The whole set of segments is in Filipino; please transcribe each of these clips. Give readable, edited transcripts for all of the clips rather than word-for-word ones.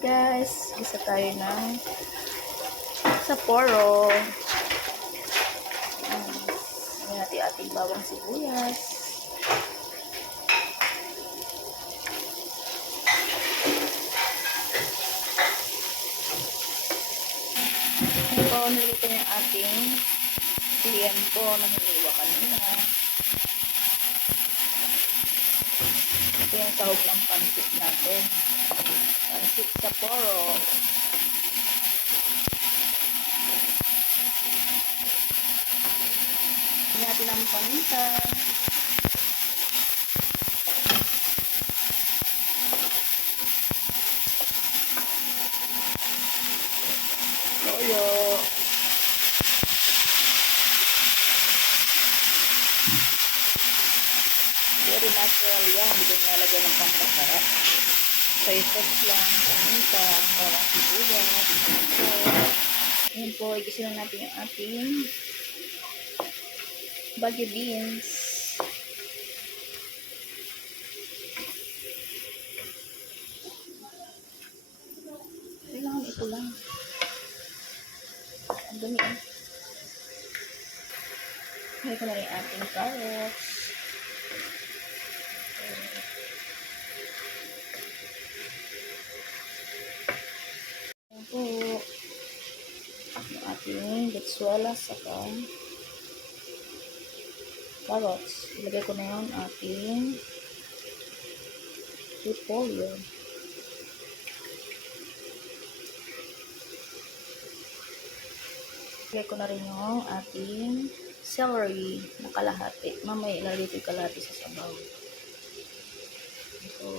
Guys, isa tayo ng Sapporo. Ngayon natin ating bawang sibuyas. Ngayon po, nilito yung ating tiempo na hiniwa kanina. Ito yung sahog ng pansit natin. Pansit Sapporo. Hindi natin ang paminta. Toyo. Very natural yan. Hindi ko nalagyan ng pampasarap. Soy sauce lang, paminta, bawang sibuyas. Ayan po, igisa lang natin yung ating bagyo beans. Kailangan ito lang. Ang dumi eh. Ngayon ko na rin ating carrots. Ayan po. Yung ating betsuela saka carrots. Ilagay ko na yun ating repolyo. Ilagay ko na rin yung ating celery na kalahati. Mamaya ilalagay ko yung kalahati sa sabaw. Ito.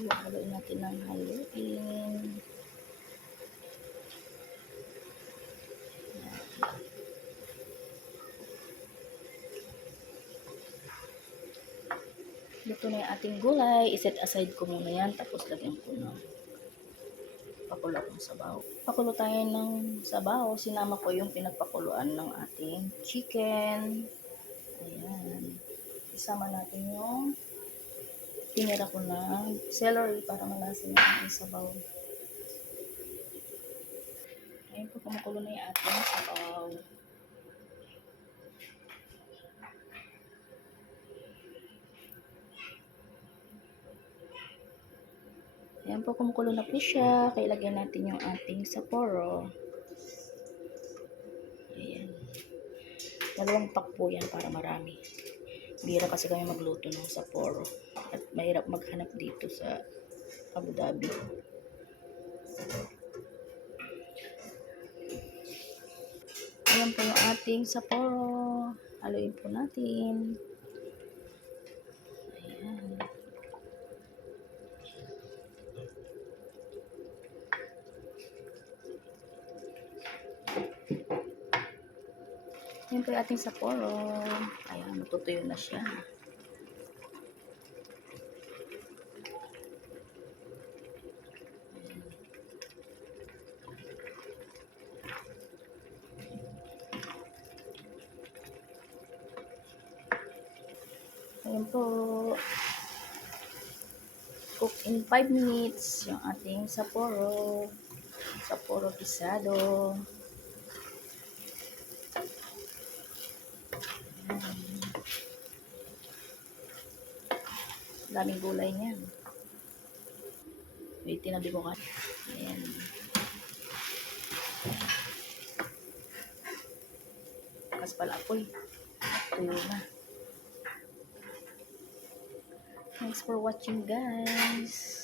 Haluin natin ng haluin. Ito na yung ating gulay. I-set aside ko muna yan. Tapos lagyan ko ng pakulo ng sabaw. Pakulo tayo ng sabaw. Sinama ko yung pinagpakuluan ng ating chicken. Ayan. Isama natin yung tinira ko ng celery para malasa yung ating sabaw. Ayan po, kumukulo na yung ating sabaw. Ayan po, kumukulo na po siya. Kaya lagyan natin yung ating Sapporo. Ayan. 2 pack po yan para marami. Bira kasi kami magluto ng Sapporo. At mahirap maghanap dito sa Abu Dhabi. Ayan po yung ating Sapporo. Haluin po natin. Ayan. Ayan po yung ating Sapporo. Ayan, matutuyo na siya. Ayan po. Cook in 5 minutes yung ating Sapporo. Sapporo pisado. Daming gulay niyan. Wait, tinabi ko ka. Ayan. Kas pala apoy. Tuyo na. Thanks for watching, guys.